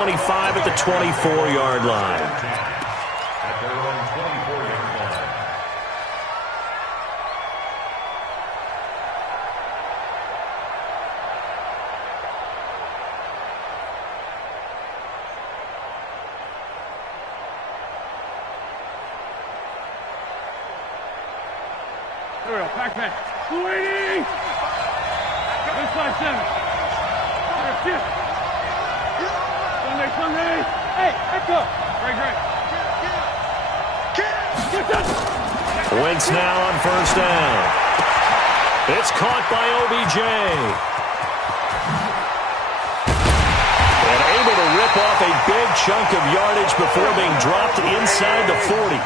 25 at the 24-yard line. At their own 24-yard line. Here we go, back pass. 280! 157. Here, shift. Sunday. Hey, echo. Great. Wentz now on first down. It's caught by OBJ. And able to rip off a big chunk of yardage before being dropped inside the 40.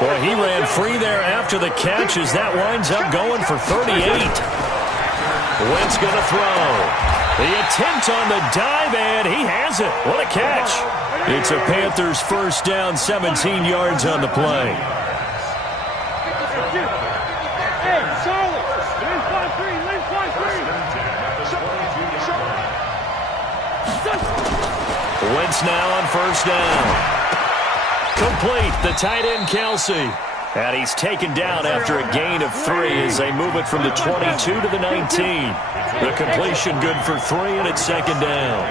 Boy, he ran free there after the catch as that winds up going for 38. Wentz going to throw. The attempt on the dive, and he has it. What a catch. It's a Panthers first down, 17 yards on the play. Hey, Charlotte. Lynn 5-3. Wentz now on first down. Complete, the tight end Kelsey. And he's taken down after a gain of 3 as they move it from the 22 to the 19. The completion good for 3, and it's second down.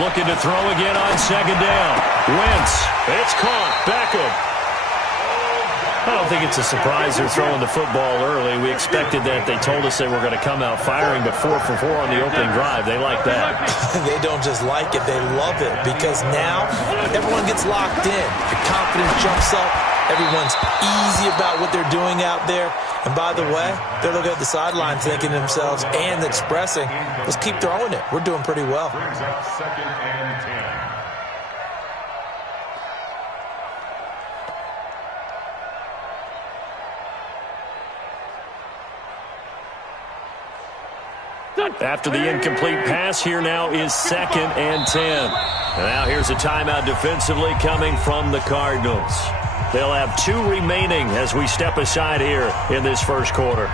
Looking to throw again on second down. Wentz, it's caught. Beckham. I don't think it's a surprise they're throwing the football early. We expected that. They told us they were going to come out firing, but 4 for 4 on the opening drive. They like that. They don't just like it, they love it, because now everyone gets locked in. Your confidence jumps up. Everyone's easy about what they're doing out there. And by the way, they're looking at the sideline thinking to themselves and expressing, let's keep throwing it. We're doing pretty well. Brings up second and 10. After the incomplete pass, here now is second and 10. And now here's a timeout defensively coming from the Cardinals. They'll have 2 remaining as we step aside here in this first quarter.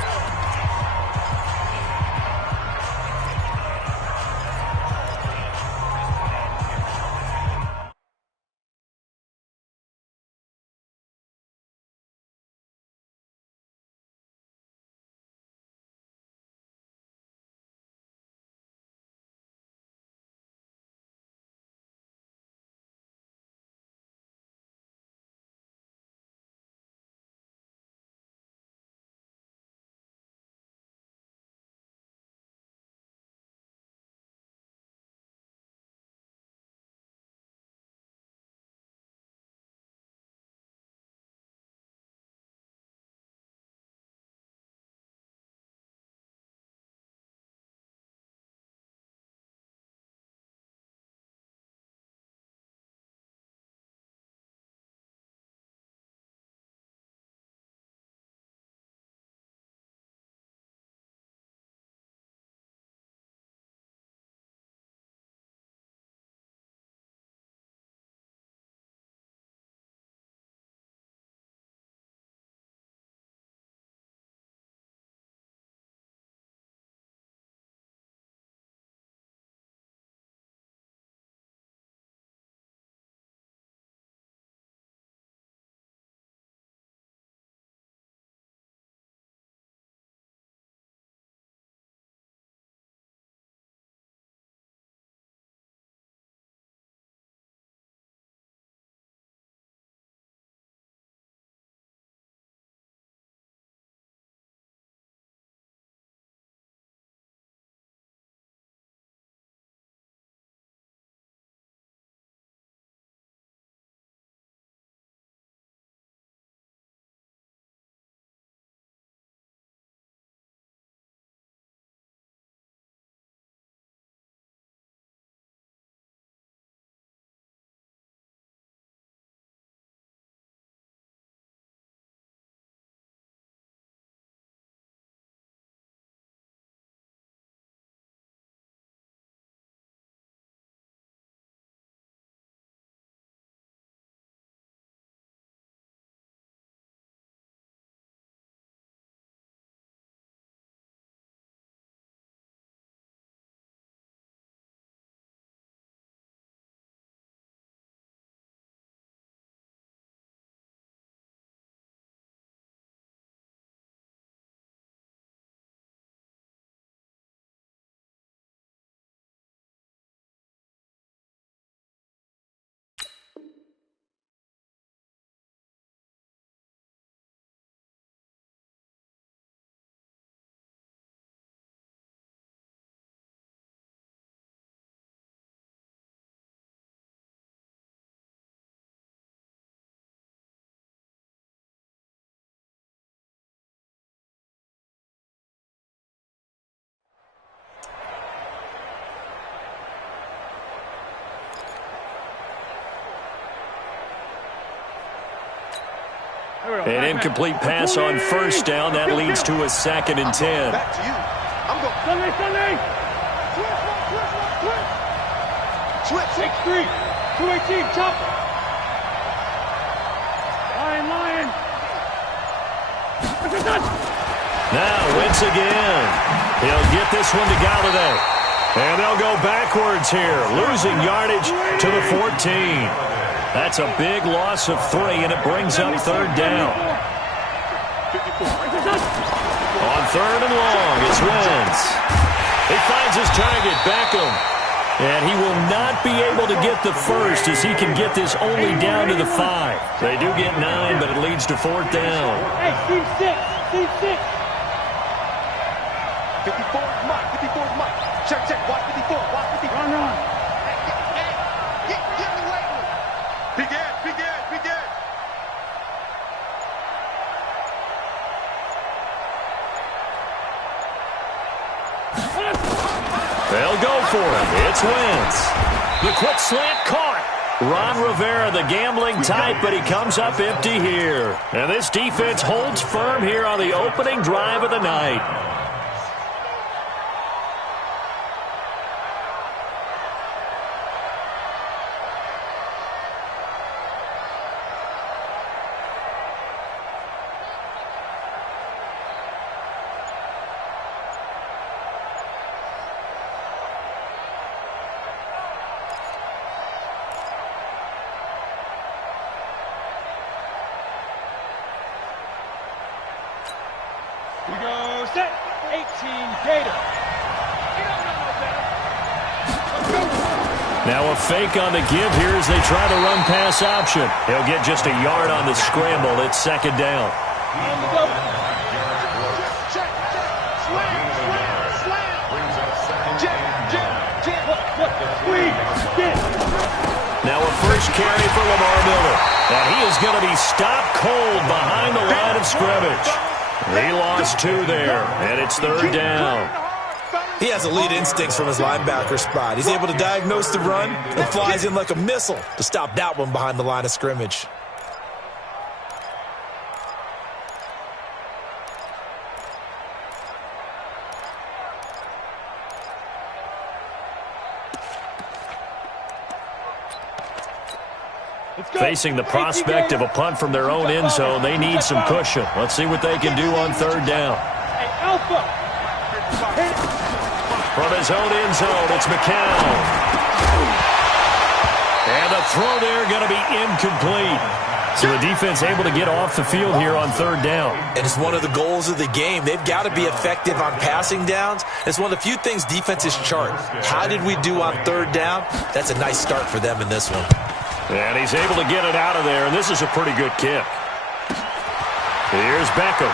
An incomplete pass on first down. That leads to a 2nd and 10. Back to you. I'm going. Sunday. Switch. 6-3. 218. Chop. Lion. Now Wentz again. He'll get this one to Galladay. And they'll go backwards here, losing yardage to the 14. That's a big loss of 3, and it brings up 3rd down. On 3rd and long, it's Wentz. He finds his target, Beckham. And he will not be able to get the first as he can get this only down to the 5. They do get 9, but it leads to 4th down. Hey, Steve 6. 54 is Mike. Check. Watch 54. Run. Get away with it. Begin. They'll go for it. It's Wentz. The quick slant caught. Ron Rivera, the gambling type, but he comes up empty here. And this defense holds firm here on the opening drive of the night. We go set. 18 Gator. Now a fake on the give here as they try the run pass option. He'll get just a yard on the scramble. It's 2nd down. Now a first carry for Lamar Miller. And he is going to be stopped cold behind the line of scrimmage. He lost 2 there, and it's 3rd down. He has elite instincts from his linebacker spot. He's able to diagnose the run and flies in like a missile to stop that one behind the line of scrimmage. Facing the prospect of a punt from their own end zone, they need some cushion. Let's see what they can do on 3rd down. From his own end zone, it's McCown. And the throw there going to be incomplete. So the defense able to get off the field here on 3rd down. And it's one of the goals of the game. They've got to be effective on passing downs. It's one of the few things defenses chart. How did we do on 3rd down? That's a nice start for them in this one. And he's able to get it out of there, and this is a pretty good kick. Here's Beckham.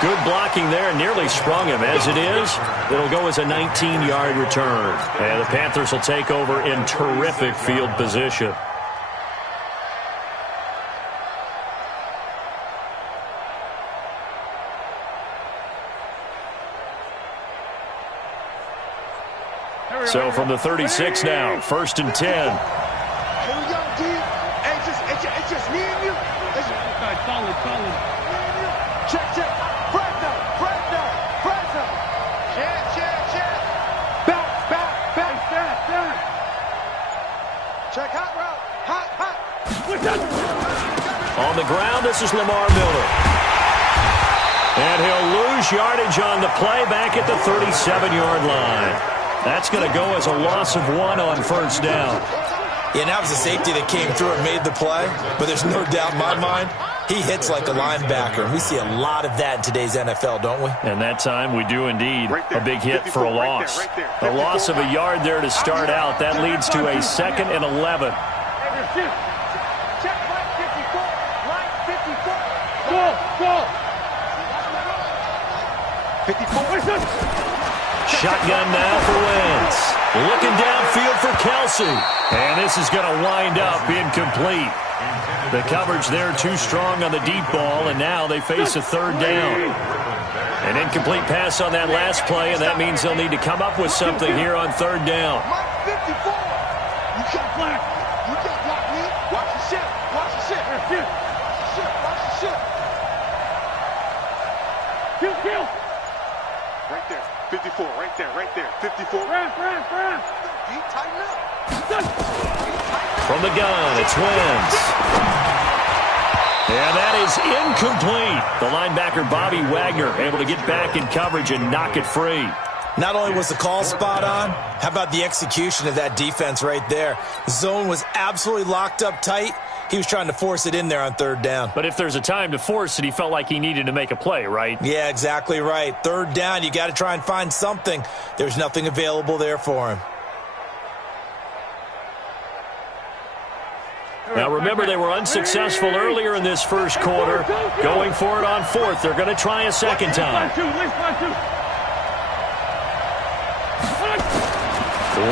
Good blocking there, nearly sprung him. As it is, it'll go as a 19-yard return. And the Panthers will take over in terrific field position. So from the 36 now, 1st and 10. Hey, it's just me and you. Solid. Check. Pressure. Check. Back. Stand. Check, hot route. On the ground, this is Lamar Miller. And he'll lose yardage on the play back at the 37-yard line. That's going to go as a loss of 1 on 1st down. Yeah, and that was a safety that came through and made the play. But there's no doubt in my mind, he hits like a linebacker. And we see a lot of that in today's NFL, don't we? And that time we do indeed. A big hit for a loss. A loss of a yard there to start out. That leads to a 2nd and 11. Check line 54. Go. 54. Shotgun now for Wentz. Looking downfield for Kelsey. And this is going to wind up incomplete. The coverage there too strong on the deep ball, and now they face a 3rd down. An incomplete pass on that last play, and that means they'll need to come up with something here on 3rd down. Mike 54. You can't Right there. 54. Right there. Right there. 54. Run. He tighten up. From the gun, it's Wentz. And that is incomplete. The linebacker, Bobby Wagner, able to get back in coverage and knock it free. Not only was the call spot on, how about the execution of that defense right there? The zone was absolutely locked up tight. He was trying to force it in there on third down. But if there's a time to force it, he felt like he needed to make a play, right? Yeah, exactly right. Third down, you got to try and find something. There's nothing available there for him. Now, remember, they were unsuccessful earlier in this first quarter. Going for it on fourth. They're going to try a second time.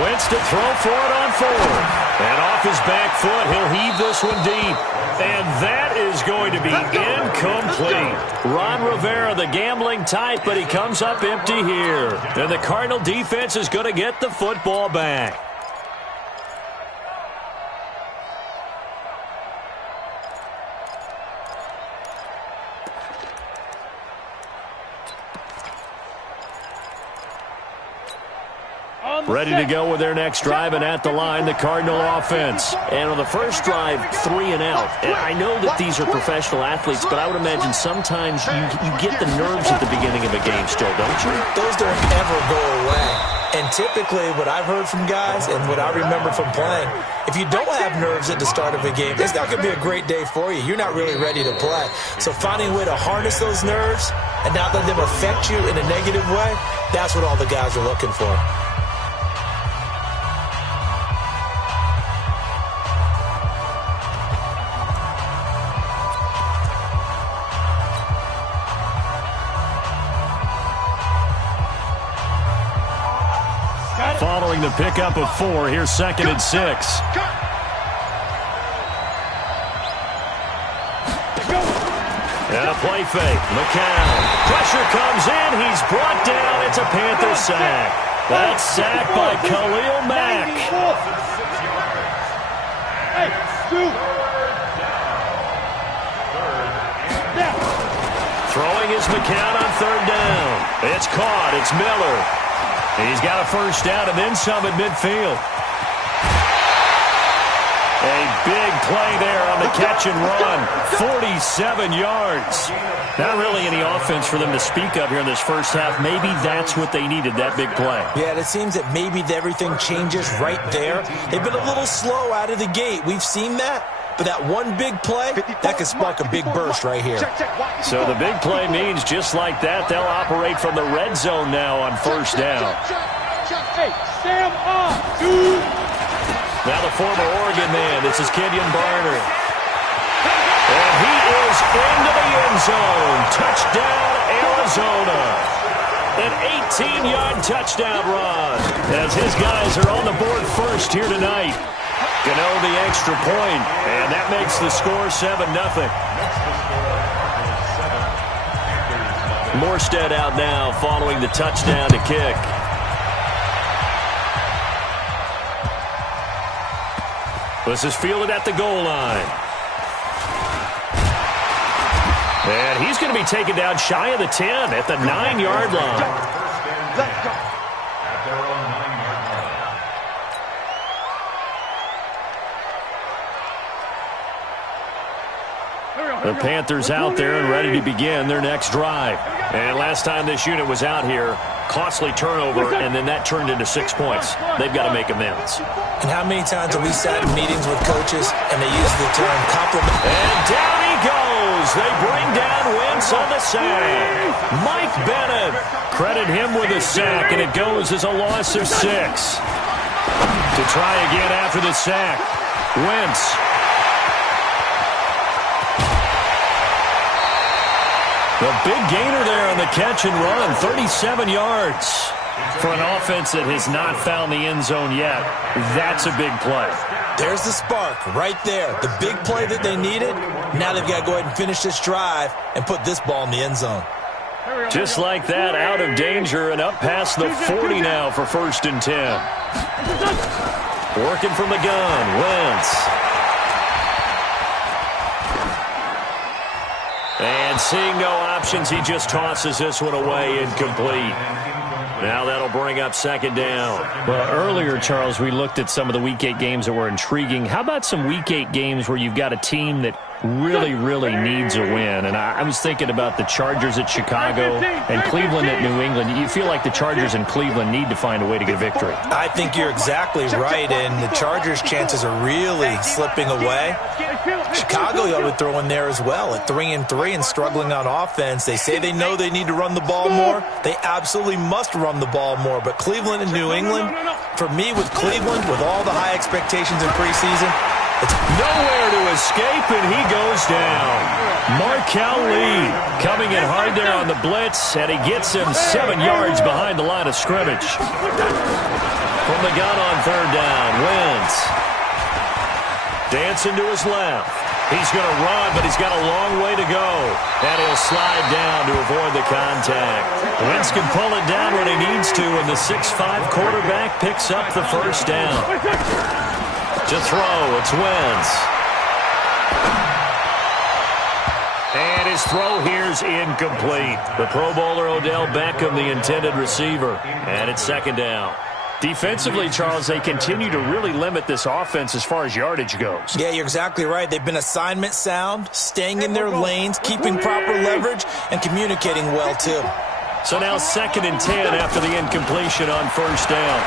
Wentz to throw for it on fourth. And off his back foot, he'll heave this one deep. And that is going to be incomplete. Ron Rivera, the gambling type, but he comes up empty here. And the Cardinal defense is going to get the football back. Ready to go with their next drive, and at the line, the Cardinal offense. And on the first drive, 3 and out. And I know that these are professional athletes, but I would imagine sometimes you get the nerves at the beginning of a game still, don't you? Those don't ever go away. And typically, what I've heard from guys and what I remember from playing, if you don't have nerves at the start of a game, it's not going to be a great day for you. You're not really ready to play. So finding a way to harness those nerves and not let them affect you in a negative way, that's what all the guys are looking for. Following the pickup of 4, here's 2nd and 6. And a play fake. McCown. Pressure comes in. He's brought down. It's a Panther sack. That's sacked by Khalil Mack. Throwing is McCown on 3rd down. It's caught. It's Miller. He's got a first down and then some at midfield. A big play there on the catch and run. 47 yards. Not really any offense for them to speak of here in this first half. Maybe that's what they needed, that big play. Yeah, it seems that maybe everything changes right there. They've been a little slow out of the gate. We've seen that. But that one big play, that could spark a big burst right here. So the big play means just like that, they'll operate from the red zone now on first down. Hey, Sam off, dude. Now the former Oregon man, this is Kenyon Barner. And he is into the end zone. Touchdown, Arizona. An 18-yard touchdown run as his guys are on the board first here tonight. Gano the extra point, and that makes the score 7-0. Morstead out now following the touchdown to kick. This is fielded at the goal line. And he's going to be taken down shy of the 10 at the 9-yard line. Let's go. At their own 9-yard line. The Panthers out there and ready to begin their next drive. And last time this unit was out here, costly turnover, and then that turned into 6 points. They've got to make amends. And how many times have we sat in meetings with coaches and they use the term compliment? And down he goes. They bring down Wentz on the sack. Mike Bennett. Credit him with a sack, and it goes as a loss of 6. To try again after the sack. Wentz. The big gainer there on the catch and run, 37 yards. For an offense that has not found the end zone yet, that's a big play. There's the spark right there. The big play that they needed. Now they've got to go ahead and finish this drive and put this ball in the end zone. Just like that, out of danger and up past the 40 now for 1st and 10. Working from the gun, Wentz. And And seeing no options, he just tosses this one away, incomplete. Now that'll bring up second down. Well, earlier, Charles, we looked at some of the Week 8 games that were intriguing. How about some Week 8 games where you've got a team that really, really needs a win? And I was thinking about the Chargers at Chicago and Cleveland at New England. You feel like the Chargers and Cleveland need to find a way to get a victory. I think you're exactly right, and the Chargers' chances are really slipping away. Chicago, I would throw in there as well at 3-3 and struggling on offense. They say they know they need to run the ball more. They absolutely must run the ball more. But Cleveland and New England, for me with Cleveland, with all the high expectations in preseason, it's nowhere to escape, and he goes down. Markel Lee coming in hard there on the blitz, and he gets him 7 yards behind the line of scrimmage. From the gun on third down, Wentz dancing to his left. He's going to run, but he's got a long way to go. And he'll slide down to avoid the contact. Wentz can pull it down when he needs to, and the 6'5" quarterback picks up the first down. To throw, it's Wentz. And his throw here's incomplete. The Pro Bowler Odell Beckham, the intended receiver. And it's second down. Defensively, Charles, they continue to really limit this offense as far as yardage goes. Yeah, you're exactly right. They've been assignment sound, staying in their lanes, keeping proper leverage, and communicating well, too. So now 2nd and 10 after the incompletion on first down.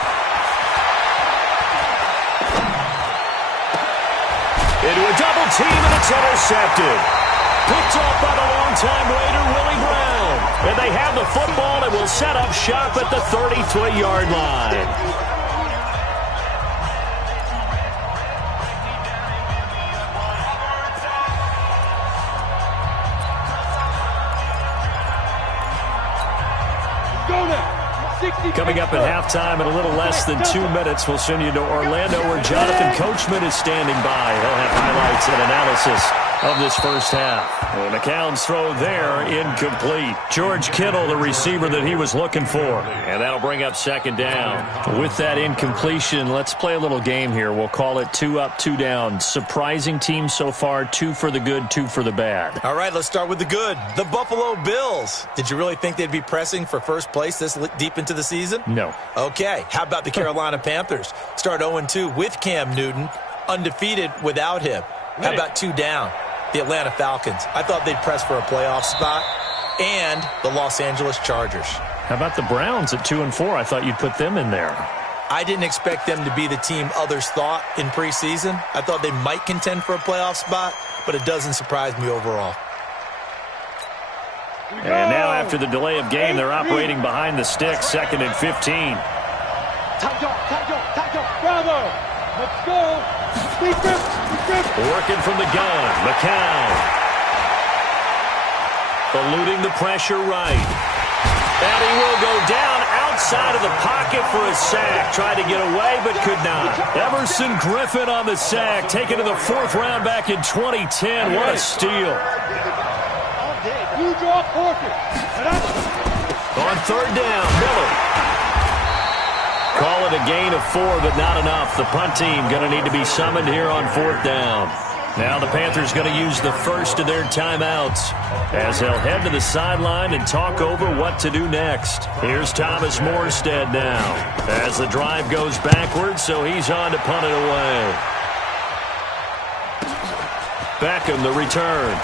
Into a double team, and it's intercepted. Picked off by the long-time Raider, Willie Brown. And they have the football and will set up shop at the 33-yard line. Coming up at halftime in a little less than 2 minutes, we'll send you to Orlando where Jonathan Coachman is standing by. He'll have highlights and analysis of this first half. And McCown's throw there, incomplete. George Kittle, the receiver that he was looking for. And that'll bring up second down. With that incompletion, let's play a little game here. We'll call it 2 up, 2 down. Surprising team so far, 2 for the good, 2 for the bad. All right, let's start with the good. The Buffalo Bills. Did you really think they'd be pressing for first place this deep into the season? No. Okay, how about the Carolina Panthers? Start 0-2 with Cam Newton, undefeated without him. How about 2 down? The Atlanta Falcons. I thought they'd press for a playoff spot. And the Los Angeles Chargers. How about the Browns at 2-4? I thought you'd put them in there. I didn't expect them to be the team others thought in preseason. I thought they might contend for a playoff spot, but it doesn't surprise me overall. And now after the delay of game, they're operating behind the sticks, 2nd and 15. Bravo! Let's go! Working from the gun, McCown. Eluding the pressure right. And he will go down outside of the pocket for a sack. Tried to get away, but could not. Everson Griffin on the sack, taken to the 4th round back in 2010. What a steal. On third down, Miller. Call it a gain of 4, but not enough. The punt team going to need to be summoned here on 4th down. Now the Panthers going to use the first of their timeouts as they'll head to the sideline and talk over what to do next. Here's Thomas Morstead now as the drive goes backwards, so he's on to punt it away. Beckham, the return.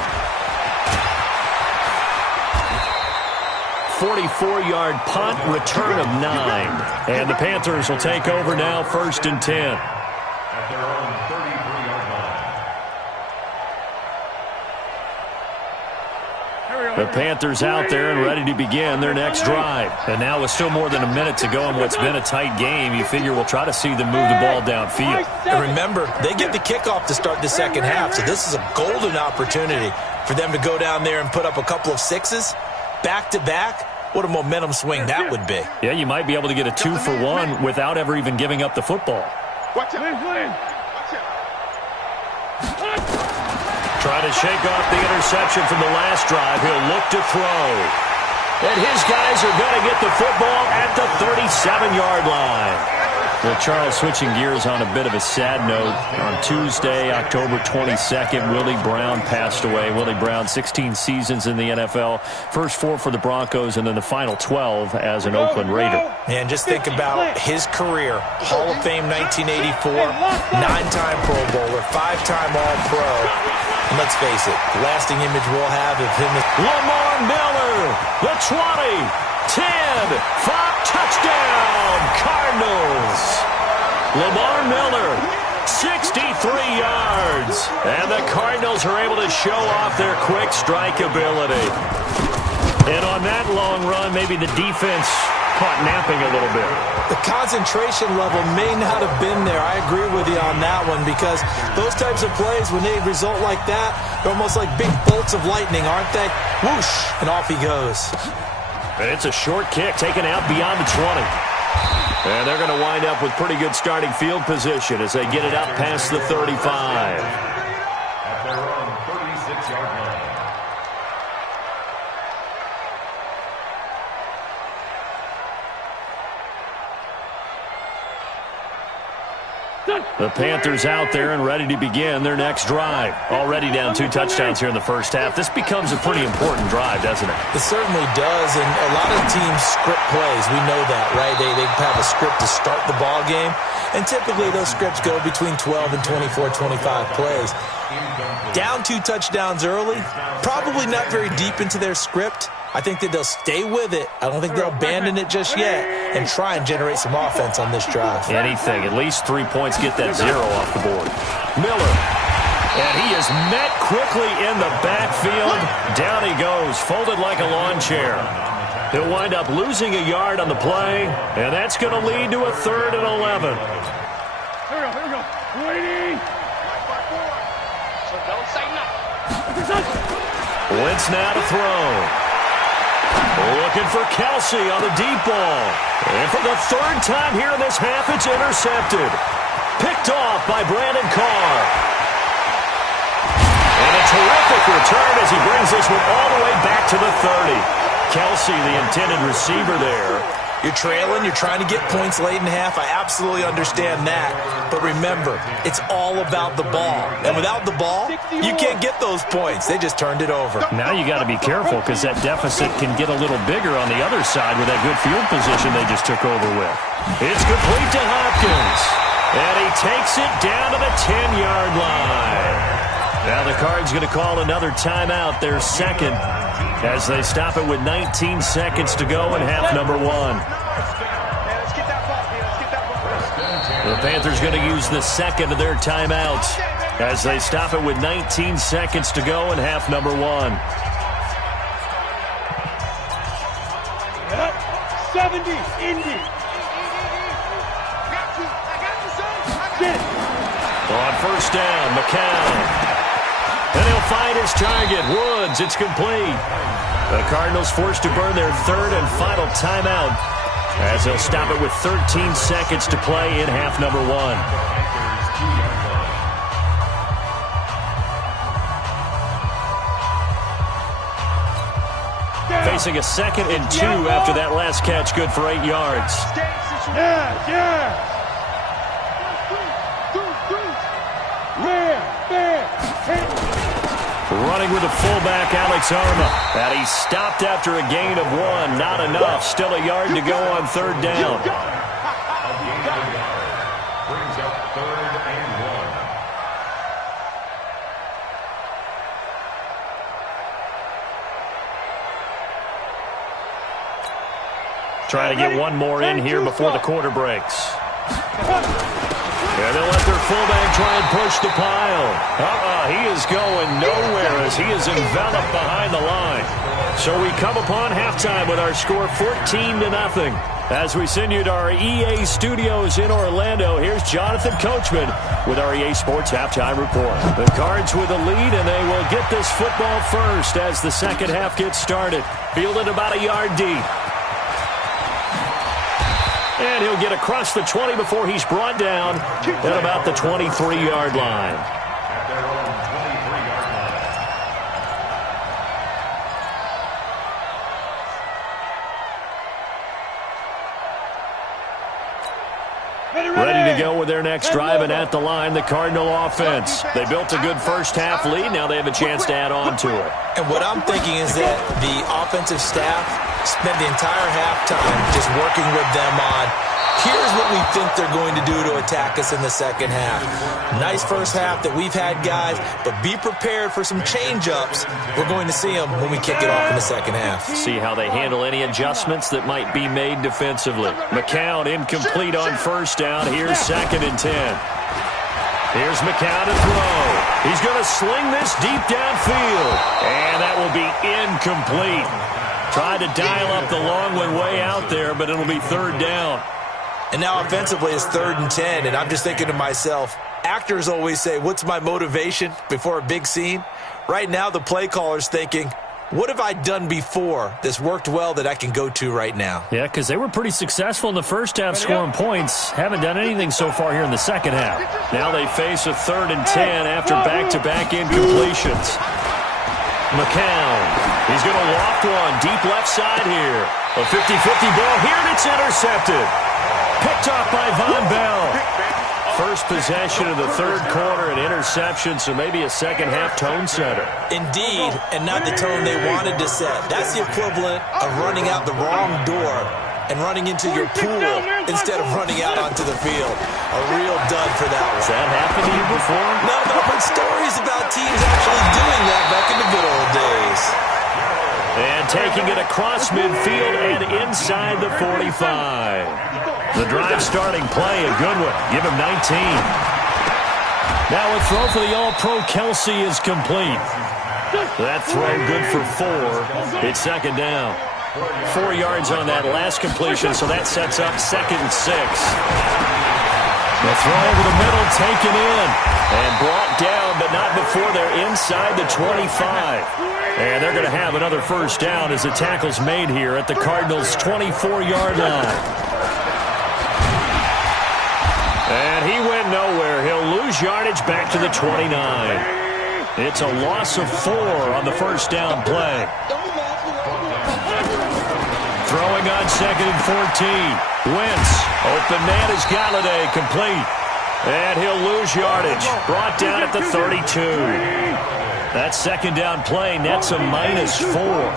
44-yard punt, return of 9. And the Panthers will take over now, 1st and 10. At their own 33-yard line. The Panthers out there and ready to begin their next drive. And now with still more than a minute to go in what's been a tight game, you figure we'll try to see them move the ball downfield. And remember, they get the kickoff to start the second half, so this is a golden opportunity for them to go down there and put up a couple of 6s. Back-to-back, what a momentum swing that would be. Yeah, you might be able to get a 2-for-1 without ever even giving up the football. Watch out. Trying to shake off the interception from the last drive. He'll look to throw. And his guys are going to get the football at the 37-yard line. Well, Charles, switching gears on a bit of a sad note. On Tuesday, October 22nd, Willie Brown passed away. Willie Brown, 16 seasons in the NFL. First 4 for the Broncos, and then the final 12 as an Oakland Raider. Man, just think about his career. Hall of Fame 1984, 9-time Pro Bowler, 5-time All-Pro. And let's face it, the lasting image we'll have of him is Lamar Miller, the 20, 10, 5, touchdown, Cardinals. Lamar Miller, 63 yards. And the Cardinals are able to show off their quick strike ability. And on that long run, maybe the defense caught napping a little bit. the concentration level may not have been there. I agree with you on that one, because those types of plays, when they result like that, they're almost like big bolts of lightning, aren't they? Whoosh, and off he goes. And it's a short kick taken out beyond the 20. And they're going to wind up with pretty good starting field position as they get it out past the 35. At their own 36-yard line. The Panthers out there and ready to begin their next drive. Already down 2 touchdowns here in the first half. This becomes a pretty important drive, doesn't it? It certainly does, and a lot of teams script plays. We know that, right? They have a script to start the ball game, and typically those scripts go between 12 and 24, 25 plays. Down 2 touchdowns early, probably not very deep into their script. I think that they'll stay with it. I don't think they'll abandon it just yet and try and generate some offense on this drive. Anything. At least 3 points, get that 0 off the board. Miller. And he is met quickly in the backfield. Down he goes, folded like a lawn chair. He'll wind up losing a yard on the play, and that's going to lead to a 3rd and 11. Here we go. Waiting. So don't say nothing. Wentz now to throw. Looking for Kelsey on the deep ball. And for the 3rd time here in this half, it's intercepted. Picked off by Brandon Carr. And a terrific return as he brings this one all the way back to the 30. Kelsey, the intended receiver there. You're trailing, you're trying to get points late in half. I absolutely understand that. But remember, it's all about the ball. And without the ball, you can't get those points. They just turned it over. Now you got to be careful, because that deficit can get a little bigger on the other side with that good field position they just took over with. It's complete to Hopkins. And he takes it down to the 10-yard line. Now the Cards going to call another timeout, their 2nd, as they stop it with 19 seconds to go in half number 1. The Panthers going to use the 2nd of their timeouts as they stop it with 19 seconds to go in half number 1. 70, Indy. On first down, McCown. And he'll find his target, Woods. It's complete. The Cardinals forced to burn their 3rd and final timeout as they'll stop it with 13 seconds to play in half number 1. Facing a 2nd and 2 after that last catch, good for 8 yards. Yeah. Running with the fullback, Alex Arma. And he stopped after a gain of 1. Not enough. Still a yard to go on 3rd down. Brings up 3rd and 1. Trying to get one more in here before the quarter breaks. And they'll let their fullback try and push the pile. He is going nowhere as he is enveloped behind the line. So we come upon halftime with our score 14-0. As we send you to our EA studios in Orlando, here's Jonathan Coachman with our EA Sports Halftime Report. The Cards with a lead, and they will get this football first as the second half gets started. Fielded about a yard deep. And he'll get across the 20 before he's brought down at about the 23-yard line. At their own 23-yard line. Ready to go with their next drive, and at the line, the Cardinal offense. They built a good first-half lead. Now they have a chance to add on to it. And what I'm thinking is that the offensive staff spent the entire halftime just working with them on, here's what we think they're going to do to attack us in the second half. Nice first half that we've had, guys, but be prepared for some change-ups. We're going to see them when we kick it off in the second half. See how they handle any adjustments that might be made defensively. McCown incomplete on first down. Here's 2nd and 10. Here's McCown to throw. He's going to sling this deep downfield, and that will be incomplete. Tried to dial up the long one way out there, but it'll be 3rd down. And now offensively it's 3rd and 10, and I'm just thinking to myself, actors always say, what's my motivation before a big scene? Right now the play caller's thinking, what have I done before that's worked well that I can go to right now? Yeah, because they were pretty successful in the first half scoring points. Haven't done anything so far here in the second half. Now they face a 3rd and 10 after back-to-back incompletions. McCown, he's going to loft one deep left side here. A 50-50 ball here, and it's intercepted. Picked off by Von Bell. First possession of the 3rd quarter, an interception, so maybe a second-half tone setter. Indeed, and not the tone they wanted to set. That's the equivalent of running out the wrong door and running into your pool instead of running out onto the field. A real dud for that one. Has that happened to you before? No, but I've heard stories about teams actually doing that back in the good old days. And taking it across midfield and inside the 45. The drive starting play, a good one. Give him 19. Now a throw for the All-Pro Kelsey is complete. That throw good for 4. It's 2nd down. 4 yards on that last completion, so that sets up 2nd and 6. The throw over the middle taken in and brought down, but not before they're inside the 25. And they're going to have another first down as the tackle's made here at the Cardinals' 24-yard line. And he went nowhere. He'll lose yardage back to the 29. It's a loss of 4 on the first down play. Throwing on 2nd and 14. Wentz. Open man is Galladay, complete. And he'll lose yardage. Brought down at the 32. That 2nd down play nets a -4.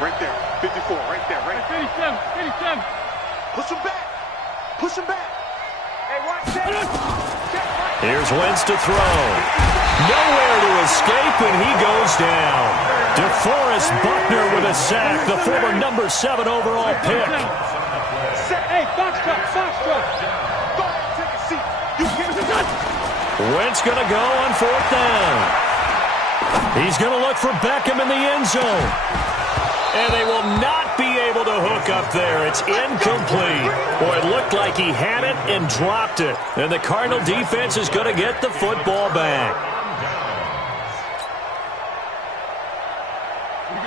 Right there, 54, right there, right there. 87. Push him back. Push him back. Hey, watch that. Here's Wentz to throw. Nowhere to escape, and he goes down. DeForest Buckner with a sack, the former number 7 overall pick. Hey, Foxtrot. Go ahead, take a seat. You get it. Wentz going to go on 4th down. He's going to look for Beckham in the end zone. And they will not be able to hook up there. It's incomplete. Boy, it looked like he had it and dropped it. And the Cardinal defense is going to get the football back.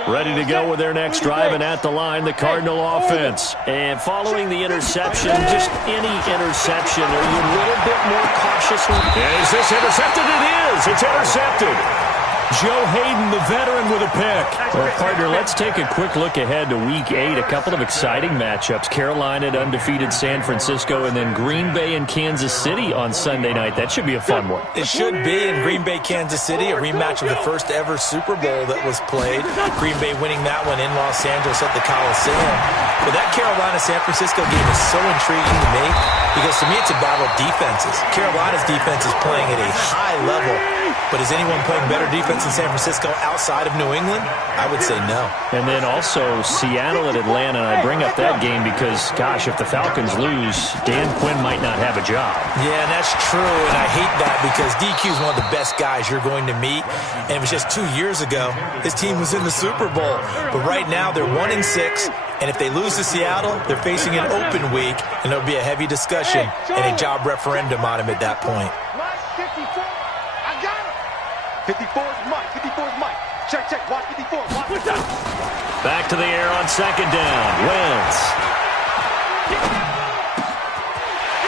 Ready to go with their next drive, and at the line, the Cardinal offense. And following the interception, just any interception, are you a little bit more cautious? Is this intercepted? It is. It's intercepted. Joe Hayden, the veteran, with a pick. Well, partner, let's take a quick look ahead to Week 8. A couple of exciting matchups. Carolina at undefeated San Francisco, and then Green Bay and Kansas City on Sunday night. That should be a fun one. It should be. In Green Bay, Kansas City, a rematch of the first ever Super Bowl that was played. Green Bay winning that one in Los Angeles at the Coliseum. But that Carolina-San Francisco game is so intriguing to me because, to me, it's a battle of defenses. Carolina's defense is playing at a high level. But is anyone playing better defense in San Francisco outside of New England? I would say no. And then also Seattle at Atlanta. And I bring up that game because, gosh, if the Falcons lose, Dan Quinn might not have a job. Yeah, and that's true. And I hate that because DQ is one of the best guys you're going to meet. And it was just 2 years ago, his team was in the Super Bowl. But right now, they're 1-6. And if they lose to Seattle, they're facing an open week. And there'll be a heavy discussion and a job referendum on him at that point. 54 is Mike. 54 is Mike. Check. Watch 54. Watch. Back to the air on 2nd down. Wentz.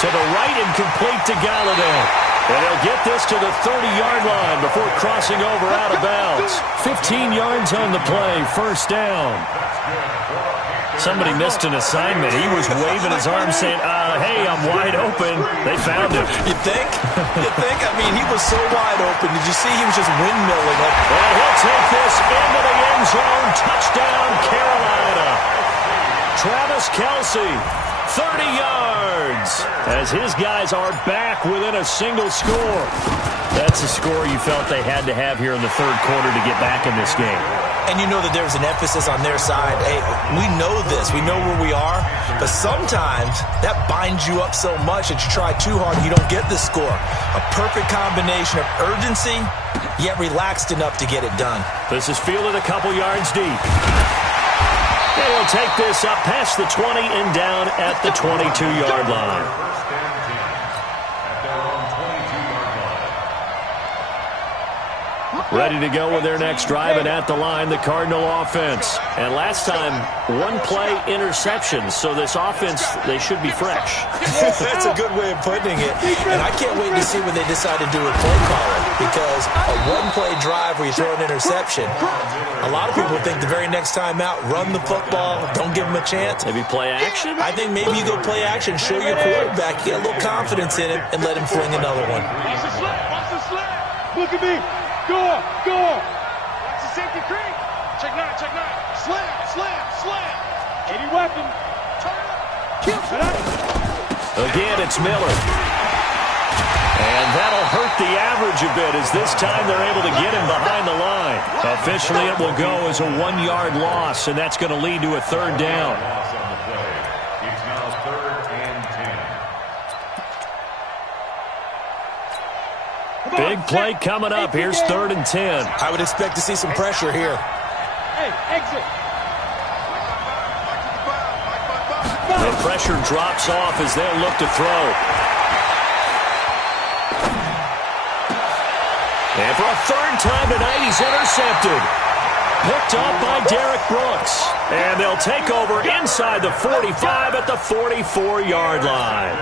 To the right and complete to Galladay. And he'll get this to the 30-yard line before crossing over out of bounds. 15 yards on the play, first down. Somebody missed an assignment. He was waving his arm saying, hey, I'm wide open. They found him. You think? You think? I mean, he was so wide open. Did you see he was just windmilling up? And he'll take this into the end zone. Touchdown, Carolina. Travis Kelce, 30 yards, as his guys are back within a single score. That's a score you felt they had to have here in the third quarter to get back in this game. And you know that there's an emphasis on their side. Hey, we know this. We know where we are. But sometimes that binds you up so much that you try too hard and you don't get the score. A perfect combination of urgency, yet relaxed enough to get it done. This is fielded a couple yards deep. They'll take this up past the 20 and down at the 22-yard line. First and 10 at their own 22-yard line. Ready to go with their next drive, and at the line, the Cardinal offense. And last time, one-play interception, so this offense, they should be fresh. That's a good way of putting it. And I can't wait to see what they decide to do with play calling, because a one-play drive where you throw an interception, a lot of people think the very next time out, run the football, don't give them a chance. Maybe play action? I think maybe you go play action, show your quarterback, get a little confidence in him, and let him fling another one. Watch the slap. Watch the slap. Look at me. Go. Watch the safety creek. Check nine. Slam. Any weapon. Turn up. Again, it's Miller. And that'll hurt the average a bit, as this time they're able to get him behind the line. Officially, it will go as a 1-yard loss, and that's going to lead to a third down. Loss on the play. It's now 3rd and 10. Big play coming up. Here's 3rd and 10. I would expect to see some pressure here. Hey, exit. The pressure drops off as they'll look to throw. And for a third time tonight, he's intercepted. Picked up by Derek Brooks. And they'll take over inside the 45 at the 44-yard line.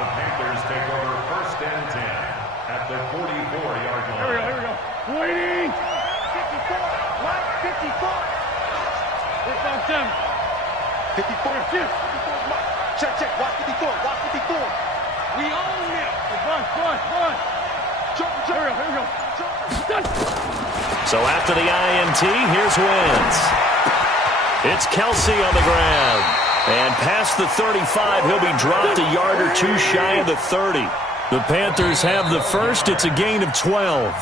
The Panthers take over 1st and 10 at the 44-yard line. Here we go. Waiting. 54. Mike, 54. It's on 7. 54. Shift. 54. Mike. Check. Watch 54. We own it. Run. Jump. Here we go. Done. So after the INT, here's Wentz. It's Kelce on the ground. And past the 35, he'll be dropped a yard or two shy of the 30. The Panthers have the first. It's a gain of 12.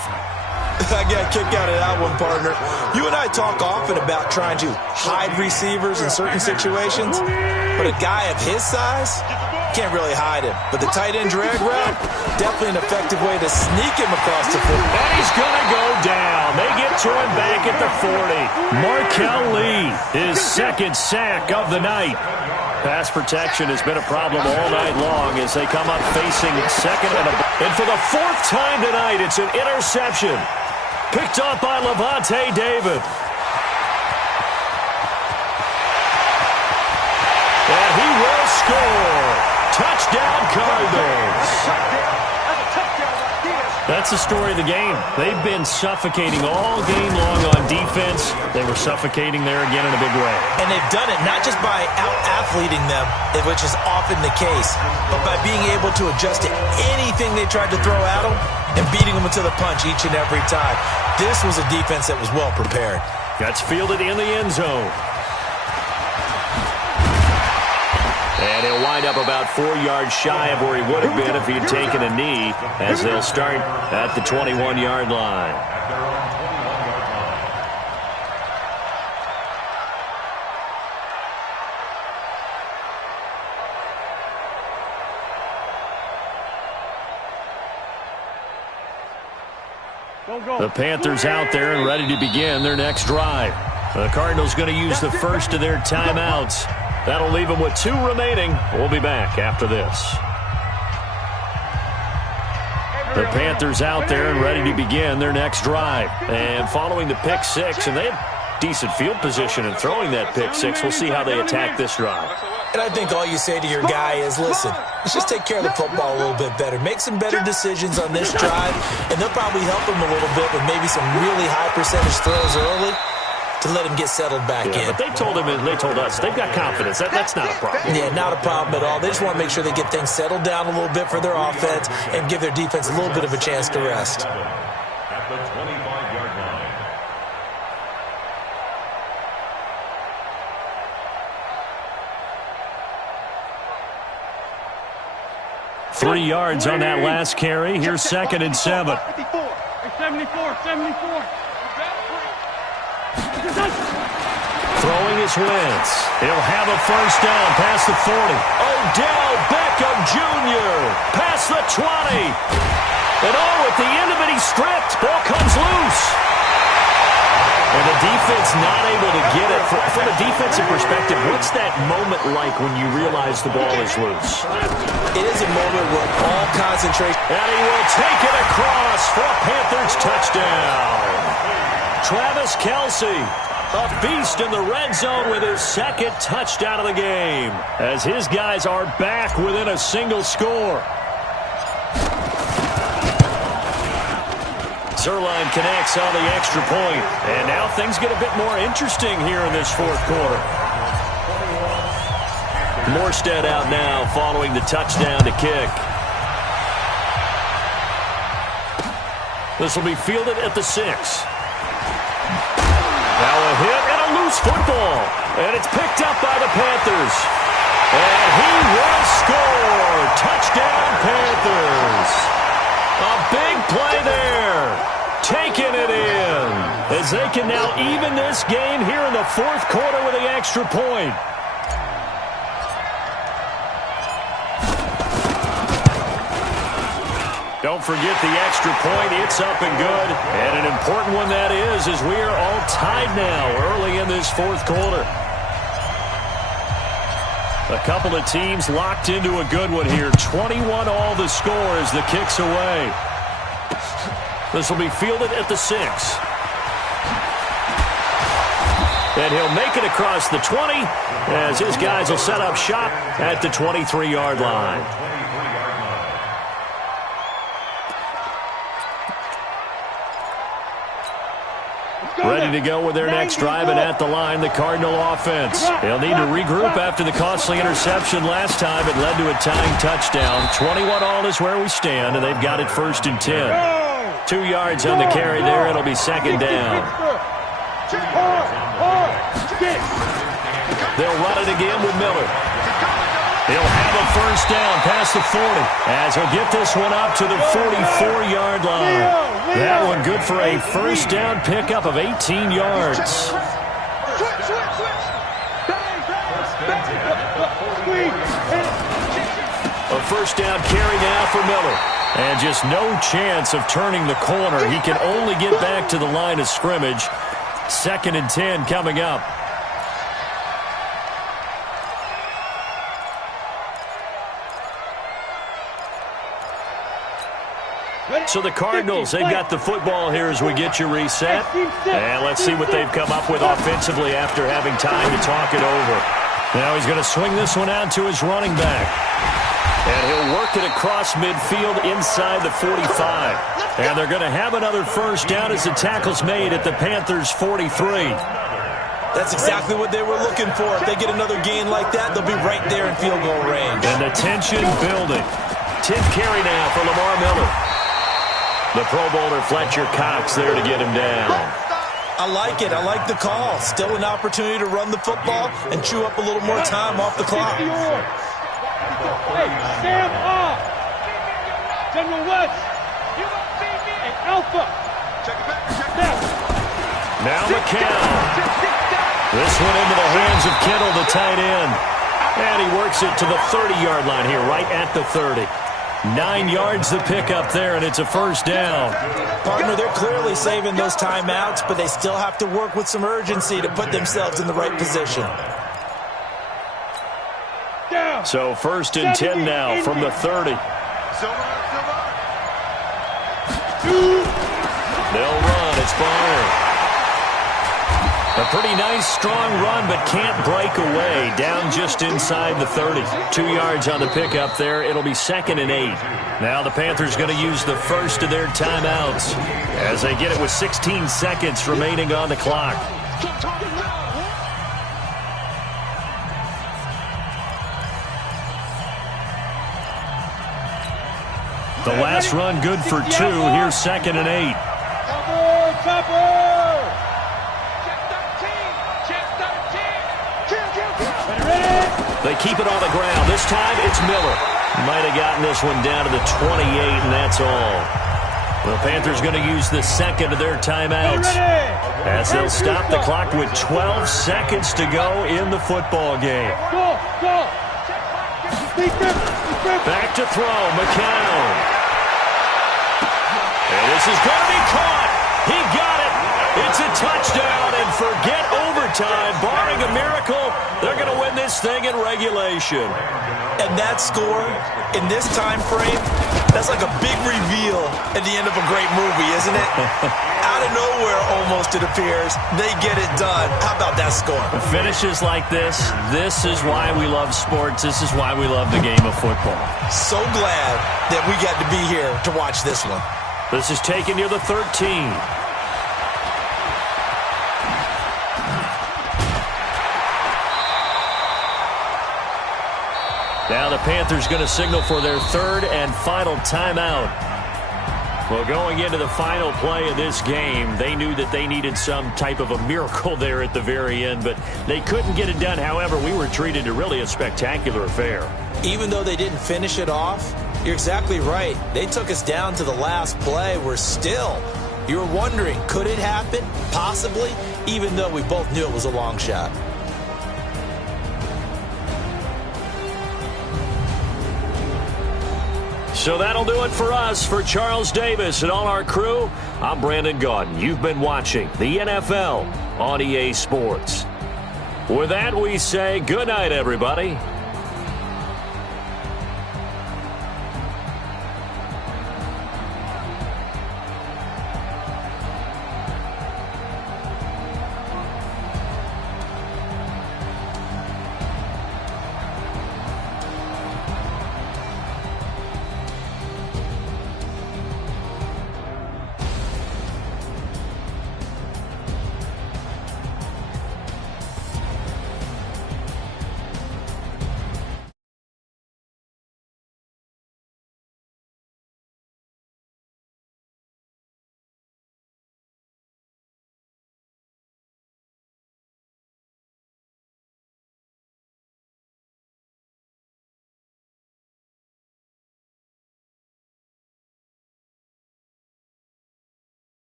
I got a kick out of that one, partner. You and I talk often about trying to hide receivers in certain situations, but a guy of his size can't really hide him. But the tight end drag route, definitely an effective way to sneak him across the field. And he's going to go down. They get to him back at the 40. Markel Lee, his second sack of the night. Pass protection has been a problem all night long as they come up facing second and for the 4th time tonight, it's an interception. Picked up by Levante David. And he will score. Touchdown, Cardinals. That's the story of the game. They've been suffocating all game long on defense. They were suffocating there again in a big way. And they've done it not just by out-athleting them, which is often the case, but by being able to adjust to anything they tried to throw at them and beating them to the punch each and every time. This was a defense that was well prepared. That's fielded in the end zone. And he'll wind up about 4 yards shy of where he would have been if he had taken a knee, as they'll start at the 21-yard line. At their own 21-yard line. The Panthers out there and ready to begin their next drive. The Cardinals going to use the first of their timeouts. That'll leave them with 2 remaining. We'll be back after this. The Panthers out there and ready to begin their next drive. And following the pick 6, and they have decent field position in throwing that pick 6, we'll see how they attack this drive. And I think all you say to your guy is, listen, let's just take care of the football a little bit better. Make some better decisions on this drive, and they'll probably help him a little bit with maybe some really high percentage throws early to let him get settled back in. But they told him and they told us they've got confidence. That's not a problem. Yeah, not a problem at all. They just want to make sure they get things settled down a little bit for their offense and give their defense a little bit of a chance to rest. At the 25-yard line. 3 yards on that last carry. Here's 2nd and 7. 74. Throwing is Wentz. He'll have a first down past the 40. Odell Beckham Jr. past the 20. And at the end of it, he's stripped. Ball comes loose. And the defense not able to get it. From a defensive perspective, what's that moment like when you realize the ball is loose? It is a moment where all concentration. And he will take it across for a Panthers touchdown. Travis Kelce, a beast in the red zone with his 2nd touchdown of the game, as his guys are back within a single score. Sirline connects on the extra point, and now things get a bit more interesting here in this 4th quarter. Morstead out now following the touchdown to kick. This will be fielded at the 6. Now a hit and a loose football. And it's picked up by the Panthers. And he will score. Touchdown, Panthers. A big play there. Taking it in. As they can now even this game here in the 4th quarter with the extra point. Don't forget the extra point. It's up and good. And an important one that is, as we are all tied now early in this 4th quarter. A couple of teams locked into a good one here. 21 all the score as the kick's away. This will be fielded at the 6. And he'll make it across the 20 as his guys will set up shop at the 23-yard line. Ready to go with their next drive, and at the line, the Cardinal offense. They'll need to regroup after the costly interception last time. It led to a tying touchdown. 21 all is where we stand, and they've got it 1st and 10. 2 yards on the carry there. It'll be 2nd down. They'll run it again with Miller. He'll have a first down past the 40 as he'll get this one up to the 44-yard line. That one good for a first down pickup of 18 yards. A first down carry now for Miller. And just no chance of turning the corner. He can only get back to the line of scrimmage. 2nd and 10 coming up. So the Cardinals, they've got the football here as we get you reset. And let's see what they've come up with offensively after having time to talk it over. Now he's going to swing this one out to his running back. And he'll work it across midfield inside the 45. And they're going to have another first down as the tackle's made at the Panthers' 43. That's exactly what they were looking for. If they get another gain like that, they'll be right there in field goal range. And the tension building. 10th carry now for Lamar Miller. The Pro Bowler Fletcher Cox there to get him down. I like it. I like the call. Still an opportunity to run the football and chew up a little more time off the clock. Hey, Sam off. General West. Hey, Alpha. Now McCown. This one into the hands of Kittle, the tight end. And he works it to the 30-yard line here, right at the 30. 9 yards the pickup there, and it's a first down. Partner, they're clearly saving those timeouts, but they still have to work with some urgency to put themselves in the right position. So 1st and 10 now from the 30. They'll run. It's Barner. A pretty nice, strong run, but can't break away. Down just inside the 30. 2 yards on the pickup there. It'll be 2nd and 8. Now the Panthers going to use the first of their timeouts as they get it with 16 seconds remaining on the clock. The last run good for 2. Here's 2nd and 8. They keep it on the ground. This time it's Miller. Might have gotten this one down to the 28, and that's all. The Panthers going to use the second of their timeouts as they'll stop the clock with 12 seconds to go in the football game. Back to throw, McCown. And this is going to be caught. He got it. It's a touchdown, and forget overtime. Barring a miracle, they're going to win this thing in regulation. And that score, in this time frame, that's like a big reveal at the end of a great movie, isn't it? Out of nowhere, almost, it appears, they get it done. How about that score? Finishes like this is why we love sports. This is why we love the game of football. So glad that we got to be here to watch this one. This is taken near the 13. Now the Panthers going to signal for their third and final timeout. Well, going into the final play of this game, they knew that they needed some type of a miracle there at the very end, but they couldn't get it done. However, we were treated to really a spectacular affair. Even though they didn't finish it off, you're exactly right. They took us down to the last play. You were wondering, could it happen? Possibly, even though we both knew it was a long shot. So that'll do it for us. For Charles Davis and all our crew, I'm Brandon Gaudin. You've been watching the NFL on EA Sports. With that, we say good night, everybody.